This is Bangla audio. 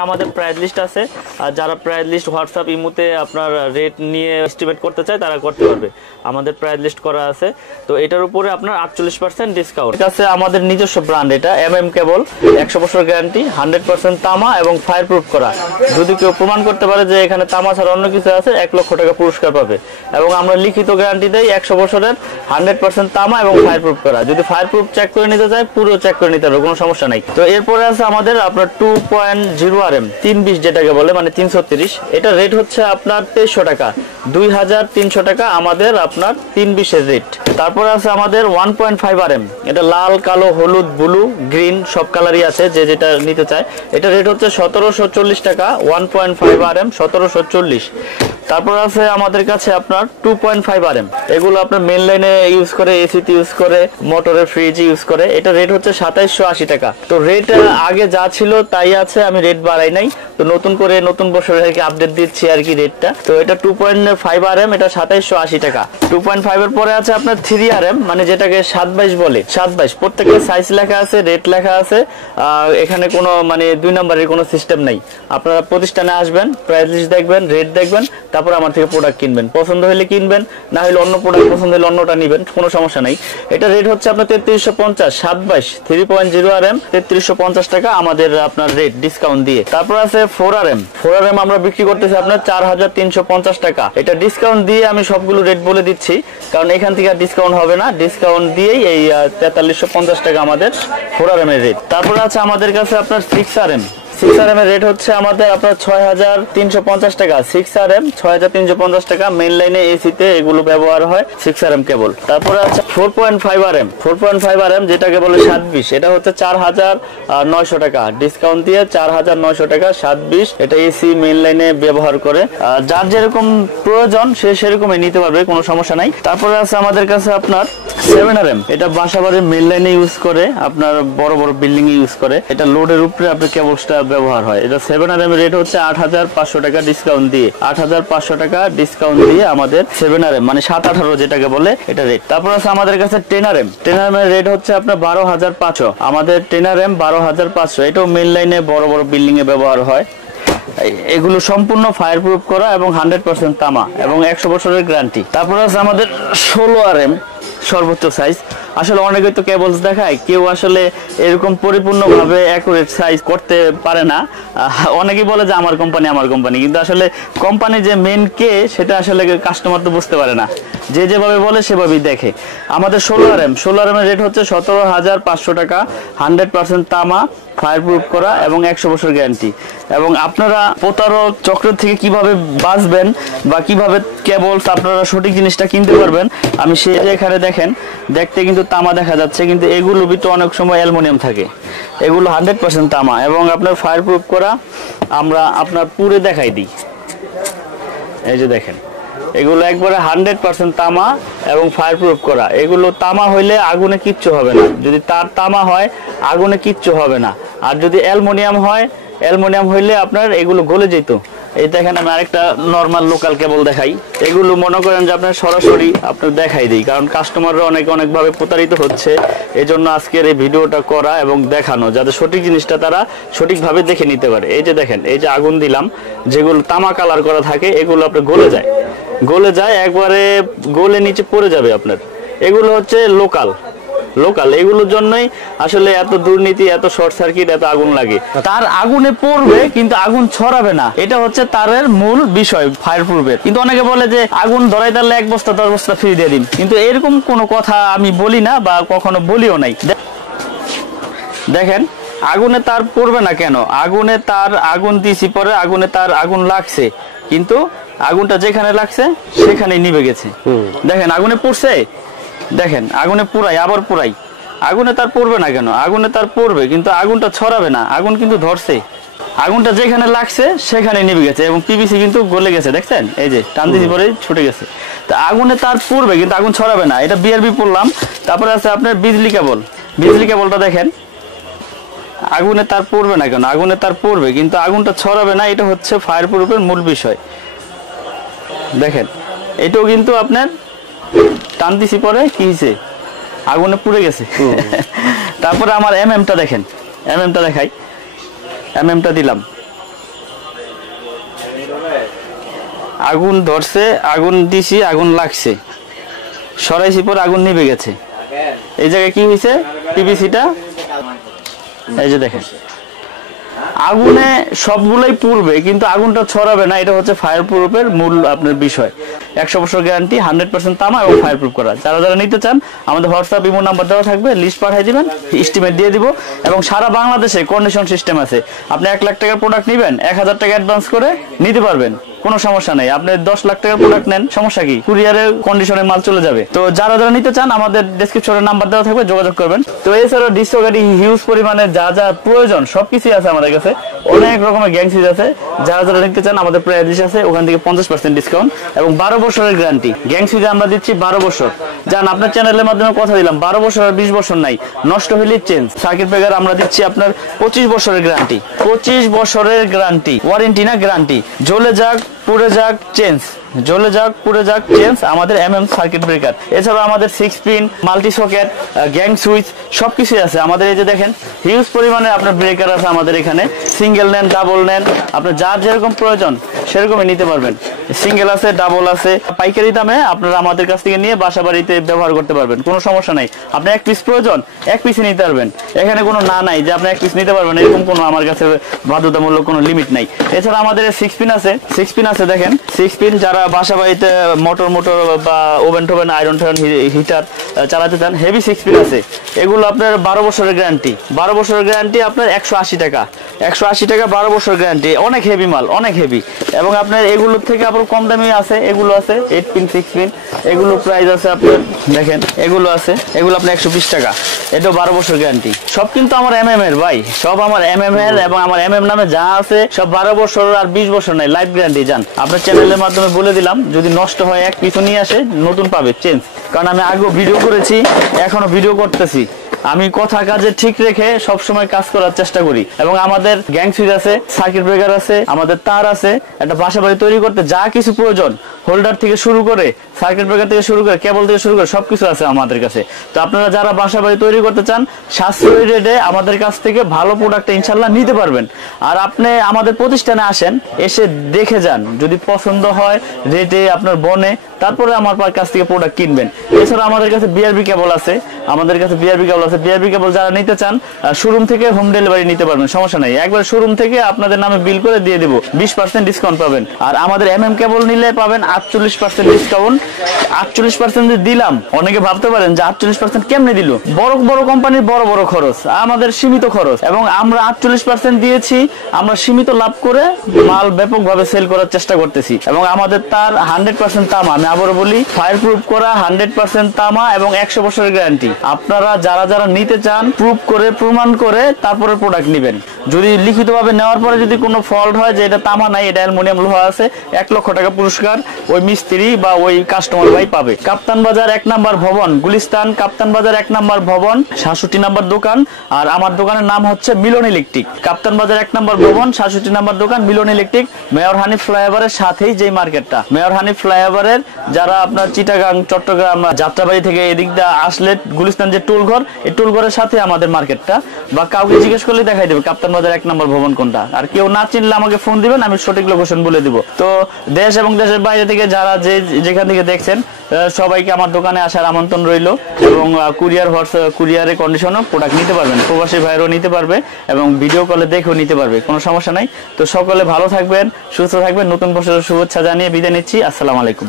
আমাদের প্রাইস লিস্ট আছে আর যারা প্রাইস লিস্ট হোয়াটসঅ্যাপ ইমোতে আপনার রেট নিয়ে এস্টিমেট করতে চায় তারা করতে পারবে। আমাদের প্রাইস লিস্ট করা আছে, তো এটার উপরে আপনার 48% ডিসকাউন্ট আছে। আমাদের নিজস্ব ব্র্যান্ড, এটা MM কেবল, 100 বছর গ্যারান্টি, 100% তামা এবং ফায়ার প্রুফ করা। যদি কেউ প্রমাণ করতে পারে যে এখানে তামা ছাড়া অন্য কিছু আছে, 1 লক্ষ টাকা পুরস্কার পাবে। এবং আমরা লিখিত গ্যারান্টি দেই 100 বছরের, 100% তামা এবং ফায়ার প্রুফ করা। যদি ফায়ার প্রুফ চেক করে নিতে চায় পুরো চেক করে নিতে হবে, কোনো সমস্যা নাই। তো এরপরে আছে আমাদের আপনার 2.0 RM 320 যেটাকে বলে, মানে 330। এটা রেট হচ্ছে আপনার 2300 টাকা, 2300 টাকা আমাদের আপনার 320 এর রেট। তারপরে আছে আমাদের 1.5 RM, এটা লাল, কালো, হলুদ, ব্লু, গ্রিন সব কালারই আছে, যে যেটা নিতে চায়। এটা রেট হচ্ছে 1740 টাকা, 1.5 RM 1740। তারপর আছে আমাদের কাছে আপনার 2.5 RM, এগুলো আপনার মেন লাইনে ইউজ করে, এসিতে ইউজ করে, মোটরের ফ্রিজ ইউজ করে। এটা রেট হচ্ছে 2780 টাকা। তো রেট আগে যা ছিল তাই আছে, আমি রেট বাড়াই নাই। তো নতুন করে নতুন বছরের আর কি আপডেট দিচ্ছি আর কি রেটটা। তো এটা 2.5 RM, এটা 2780 টাকা। 2.5 এর পরে আছে আপনার 3 RM, মানে যেটাকে 722 বলে। 722 প্রত্যেকটা সাইজ লেখা আছে, রেট লেখা আছে। এখানে কোনো মানে 2 নম্বরের কোনো সিস্টেম নাই। আপনারা প্রতিষ্ঠানে আসবেন, প্রাইস লিস্ট দেখবেন, রেট দেখবেন, তারপর আমার থেকে প্রোডাক্ট কিনবেন। পছন্দ হলে কিনবেন, না হলে অন্য প্রোডাক্ট পছন্দ হলে অন্যটা নেবেন, কোনো সমস্যা নাই। এটা রেট হচ্ছে আপনার 3350, 722 3.0 RM 3350 টাকা আমাদের আপনার রেট ডিসকাউন্ট দিয়ে। তারপর আছে 4 RM। 4 RM আমরা বিক্রি করতেছি আপনার 4350 টাকা। এটা ডিসকাউন্ট দিয়ে আমি সবগুলো রেট বলে দিচ্ছি, কারণ এখান থেকে আর ডিসকাউন্ট হবে না। ডিসকাউন্ট দিয়েই এই 4350 টাকা আমাদের 4 RM এর রেট। তারপর আছে আমাদের কাছে আপনার 6 RM। 6 RM এর রেট হচ্ছে আমাদের আপনার 6350 টাকা। 6 RM 6350 টাকা, মেইন লাইনে এসিতে এগুলো ব্যবহার হয় 6 RM কেবল। তারপরে আছে 4.5 RM। 4.5 RM যেটাকে বলে 720, এটা হচ্ছে 4900 টাকা। ডিসকাউন্ট দিয়ে 4900 টাকা 720। এটা এসি মেইন লাইনে ব্যবহার করে, যার যেরকম প্রয়োজন সে সেরকমই নিতে পারবে, কোনো সমস্যা নাই। তারপরে আছে আমাদের কাছে আপনার 7 RM, এটা বাসাবাড়ির মেইন লাইনে ইউজ করে, আপনার বড় বড় বিল্ডিং এ ইউজ করে। এটা লোডের উপরে আপনি কেবলটা ব্যবহার হয়। এটা 7 RM এর রেট হচ্ছে 8500 টাকা ডিসকাউন্ট দিয়ে। 8500 টাকা ডিসকাউন্ট দিয়ে আমাদের 7 RM, মানে 718 যেটাকে বলে, এটা রেট। তারপর আছে আমাদের কাছে 10 RM। 10 RM এর রেট হচ্ছে আপনার 12500। আমাদের 10 RM 12500। এটাও মেইন লাইনে বড় বড় বিল্ডিং এ ব্যবহার হয়। এগুলো সম্পূর্ণ ফায়ার প্রুফ করা এবং 100% তামা এবং 100 বছরের গ্যারান্টি। তারপর আছে আমাদের 16 RM, সর্বোচ্চ সাইজ। আসলে অনেকে তো কেবলস দেখায়, কেউ আসলে এরকম পরিপূর্ণভাবে অ্যাকুরেট সাইজ করতে পারে না। অনেকেই বলে যে আমার কোম্পানি, কিন্তু আসলে কোম্পানি যে মেন কে সেটা আসলে কাস্টমার তো বুঝতে পারে না, যে যেভাবে বলে সেভাবেই দেখে। আমাদের 16 RM এর রেট হচ্ছে 17500 টাকা, 100% তামা, ফায়ার প্রুফ করা এবং 100 বছর গ্যারান্টি। এবং আপনারা প্রতারক চক্র থেকে কিভাবে বাঁচবেন বা কিভাবে কেবলস আপনারা সঠিক জিনিসটা কিনতে পারবেন, আমি সেই এখানে দেখেন, দেখতে কিন্তু তামা দেখা যাচ্ছে, কিন্তু এগুলো ভিতরে অনেক সময় অ্যালুমিনিয়াম থাকে। এগুলো 100% তামা এবং আপনার ফায়ার প্রুফ করা। আমরা আপনার পুরে দেখাই দিই, এই যে দেখেন, এগুলো একবারে 100% তামা এবং ফায়ার প্রুফ করা। এগুলো তামা হইলে আগুনে কিচ্ছু হবে না, যদি তার তামা হয় আগুনে কিচ্ছু হবে না। আর যদি অ্যালুমিনিয়াম হয়, অ্যালুমিনিয়াম হইলে আপনার এগুলো গলে যেত। এই দেখেন, আমি আরেকটা নরমাল লোকাল কেবল দেখাই। এগুলো মনে করেন যে আপনার সরাসরি আপনার দেখাই দিই, কারণ কাস্টমাররা অনেকভাবে প্রতারিত হচ্ছে। এই জন্য আজকের এই ভিডিওটা করা এবং দেখানো, যাতে সঠিক জিনিসটা তারা সঠিকভাবে দেখে নিতে পারে। এই যে দেখেন, এই যে আগুন দিলাম, যেগুলো তামা কালার করা থাকে এগুলো আপনার গলে যায়, একবারে গলে নিচে পড়ে যাবে আপনার। এগুলো হচ্ছে লোকাল, এগুলোর জন্যই আসলে এত দুর্নীতি, এত শর্ট সার্কিট, এত আগুন লাগে। তার আগুনে পড়বে কিন্তু আগুন ছড়াবে না, এটা হচ্ছে তারের মূল বিষয় ফায়ার প্রুফের। কিন্তু অনেকে বলে যে আগুন ধরাই দিলে 1 বস্তা 10 বস্তা ফ্রি দিয়ে দিন, কিন্তু এরকম কোনো কথা আমি বলি না বা কখনো বলিও নাই। দেখেন, আগুনে তার পড়বে না কেন? আগুনে তার আগুন দিছি, পরে আগুনে তার আগুন লাগছে, কিন্তু আগুনটা যেখানে লাগছে সেখানেই নিভে গেছে। দেখেন, আগুনে পড়ছে, দেখেন আগুনে পুরাই, আবার পুরাই, আগুনে তার পড়বে না কেন? আগুনে তার পড়বে, কিন্তু আগুনটা ছড়াবে না। আগুন কিন্তু ধরছে, আগুনটা যেখানে লাগছে সেখানে নিভে গেছে এবং পিভিসি কিন্তু গলে গেছে, দেখছেন, এই যে টান দিছি পরে ছুটে গেছে। তো আগুনে তার পড়বে কিন্তু আগুন ছড়াবে না। এটা BRB পড়লাম। তারপরে আছে আপনার বিজলি কেবলটা দেখেন, আগুনে তার পড়বে না কেন? আগুনে তার পড়বে কিন্তু আগুনটা ছড়াবে না। এটা হচ্ছে ফায়ার প্রুফের মূল বিষয়। দেখেন, এটাও কিন্তু আপনার টান দিছি পরে কি হয়েছে, আগুনে পুড়ে গেছে। তারপরে আমার MM টা দেখেন, MM টা দেখাই, MM টা দিলাম, আগুন ধরছে, আগুন দিছি, আগুন লাগছে, সরাইছি পর আগুন নিভে গেছে। এই জায়গায় কি হয়েছে, পিভিসিটা এই যে দেখেন আগুনে সবগুলাই পুড়বে কিন্তু আগুনটা ছড়াবে না। এটা হচ্ছে ফায়ার প্রুফের মূল আপনার বিষয়। 100 বছর গ্যারান্টি, 100% তামা এবং ফায়ার প্রুফ করা। যারা যারা নিতে চান আমাদের হোয়াটসঅ্যাপ ইমো নাম্বার দেওয়া থাকবে, লিস্ট পাঠিয়ে দিবেন, এস্টিমেট দিয়ে দিব। এবং সারা বাংলাদেশে কন্ডিশন সিস্টেম আছে। আপনি 1 লাখ টাকার প্রোডাক্ট নেবেন, 1000 টাকা অ্যাডভান্স করে নিতে পারবেন, কোনো সমস্যা নেই। আপনি 10 লাখ টাকার প্রোডাক্ট নেন, সমস্যা কি, কুরিয়ারের কন্ডিশনে মাল চলে যাবে। তো যারা যারা নিতে চান আমাদের ডেসক্রিপশনে নাম্বার দেওয়া থাকবে, যোগাযোগ করবেন। তো এছাড়াও ডিস্কো গাড়ি হিউজ পরিমাণে যা যা প্রয়োজন সবকিছুই আছে আমাদের কাছে। অনেক রকমের গ্যাং সুইচ আছে, যারা যারা নিতে চান আমাদের প্রাইস লিস্ট আছে, ওখান থেকে 50% ডিসকাউন্ট এবং 12 বছরের গ্যারান্টি। গ্যাং সুইচে আমরা দিচ্ছি 12 বছর। জান আপনার চ্যানেলের মাধ্যমে কথা দিলাম, 12 বছর আর 20 বছর নাই, নষ্ট হলে চেঞ্জ। সার্কিট ব্রেকার আমরা দিচ্ছি আপনার 25 বছরের গ্যারান্টি, 25 বছরের গ্যারান্টি, ওয়ারেন্টি না গ্যারান্টি। জ্বলে যাক পুড়ে যাক চেঞ্জ, জ্বলে যাক পুড়ে যাক চেঞ্জ, আমাদের সার্কিট ব্রেকার। এছাড়াও আমাদের 6 pin, multi socket, gang switch সবকিছু আছে আমাদের। এই যে দেখেন হিউজ পরিমাণে আপনার ব্রেকার আছে আমাদের এখানে। সিঙ্গেল নেন, ডাবল নেন, আপনার যার যেরকম প্রয়োজন সেরকমই নিতে পারবেন। সিঙ্গেল আছে, ডাবল আছে, পাইকারি দামে আপনারা আমাদের কাছ থেকে নিয়ে বাসা বাড়িতে ব্যবহার করতে পারবেন, কোনো সমস্যা নাই। আপনি 1 পিস প্রয়োজন 1 পিসই নিতে পারবেন, এখানে কোনো না নাই যে আপনি 1 পিস নিতে পারবেন, এরকম কোনো আমার কাছে বাধ্যতামূলক কোনো লিমিট নাই। এছাড়া আমাদের 6 পিন আছে, 6 পিন আছে দেখেন 6 পিন। যারা বাসা বাড়িতে মোটর বা ওভেন টোভেন, আয়রন টায়রন, হিটার চালাতে চান, হেভি 6 পিন আছে। এগুলো আপনার 12 বছরের গ্যারান্টি, 12 বছরের গ্যারান্টি আপনার 180 টাকা, 180 টাকা 12 বছর গ্যারান্টি। অনেক হেভি মাল, অনেক হেভি। এবং আপনার এগুলোর থেকে আবার কম দামি আছে, এগুলো আছে 8 পিন 6 পিন, এগুলো প্রাইস আছে আপনার দেখেন, এগুলো আছে, এগুলো আপনার 120 টাকা, এটাও 12 বছর গ্যারান্টি। সব কিন্তু আমার এর ভাই, সব আমার এর এবং আমার নামে যা আছে সব 12 বছর আর 20 বছর নাই, লাইফ গ্যারান্টি। জান আপনার চ্যানেলের মাধ্যমে বলে দিলাম, যদি নষ্ট হয় 1 পিছু নিয়ে আসে নতুন পাবে চেঞ্জ। কারণ আমি আগেও ভিডিও করেছি, এখনো ভিডিও করতেছি। আমি কথা কাজে ঠিক রেখে সব সময় কাজ করার চেষ্টা করি। এবং আমাদের গ্যাং সুইচ আছে, সার্কিট ব্রেকার আছে, আমাদের তার আছে। একটা বাসা বাড়ি তৈরি করতে যা কিছু প্রয়োজন, হোল্ডার থেকে শুরু করে, সার্কিট ব্রেকার থেকে শুরু করে, কেবল থেকে শুরু করে সবকিছু আছে আমাদের কাছে। তো আপনারা যারা বাসা বাড়ি তৈরি করতে চান, সাশ্রয়ী রেটে আমাদের কাছ থেকে ভালো প্রোডাক্ট ইনশাল্লাহ নিতে পারবেন। আর আপনি আমাদের প্রতিষ্ঠানে আসেন, এসে দেখে যান, যদি পছন্দ হয় রেটে আপনার বনে, তারপরে আমার কাছ থেকে প্রোডাক্ট কিনবেন। এছাড়া আমাদের কাছে বিআরবি কেবল আছে, আমাদের কাছে বিআরবি কেবল আছে। বিআরবি কেবল যারা নিতে চান শোরুম থেকে হোম ডেলিভারি নিতে পারবেন, সমস্যা নাই। একবার শোরুম থেকে আপনাদের নামে বিল করে দিয়ে দেবো, 20% ডিসকাউন্ট পাবেন। আর আমাদের কেবল নিলে পাবেন 48% ডিসকাউন্ট। 48% দিলাম, অনেকে ভাবতে পারেন যে 48% কেমনে দিল। বড় বড় কোম্পানির বড় বড় খরচ, আমাদের সীমিত খরচ, এবং আমরা 48% দিয়েছি। আমরা সীমিত লাভ করে মাল ব্যাপকভাবে সেল করার চেষ্টা করতেছি। এবং আমাদের তার 100% তামা, আমি আবারও বলি, ফায়ার প্রুফ করা, 100% তামা এবং 100 বছরের গ্যারান্টি। আপনারা যারা যারা নিতে চান, প্রুফ করে প্রমাণ করে তারপরে প্রোডাক্ট নেবেন। যদি লিখিতভাবে নেওয়ার পরে যদি কোনো ফল্ট হয় যে এটা তামা নাই, এটা অ্যালুমিনিয়াম লোহা আছে, 1 লক্ষ টাকা পুরস্কার ওই মিস্ত্রি বা ওই কাস্টমার ভাই পাবে। কাপ্তান বাজার 1 নম্বর ভবন, গুলিস্তান কাপ্তান বাজার 1 নম্বর ভবন, 67 নম্বর দোকান। আর আমার দোকানের নাম হচ্ছে মিলন ইলেকট্রিক। কাপ্তান বাজার 1 নম্বর ভবন, 67 নম্বর দোকান, মিলন ইলেকট্রিক। মেয়র হানিফ ফ্লাইওভারের সাথেই যে মার্কেটটা, মেয়র হানিফ ফ্লাইওভারের যারা আপনার চিটাগাং, চট্টগ্রাম, যাত্রাবাড়ি থেকে এদিক দিয়ে আসলে গুলিস্তান যে টুলঘর, এই টুলঘরের সাথে আমাদের মার্কেটটা। বা কাউকে জিজ্ঞেস করলে দেখাই দেবে কাপ্তান বাজার 1 নম্বর ভবন কোনটা। আর কেউ না চিনলে আমাকে ফোন দিবেন, আমি সঠিক লোকেশন বলে দিব। তো দেশ এবং দেশের বাইরে থেকে যারা যেখান থেকে দেখছেন, সবাইকে আমার দোকানে আসার আমন্ত্রণ রইল। এবং কুরিয়ারের কন্ডিশনও প্রোডাক্ট নিতে পারবেন, প্রবাসী ভাইয়েরও নিতে পারবে এবং ভিডিও কলে দেখেও নিতে পারবে, কোনো সমস্যা নাই। তো সকলে ভালো থাকবেন, সুস্থ থাকবেন। নতুন বছরের শুভেচ্ছা জানিয়ে বিদায় নিচ্ছি। আসসালামু আলাইকুম।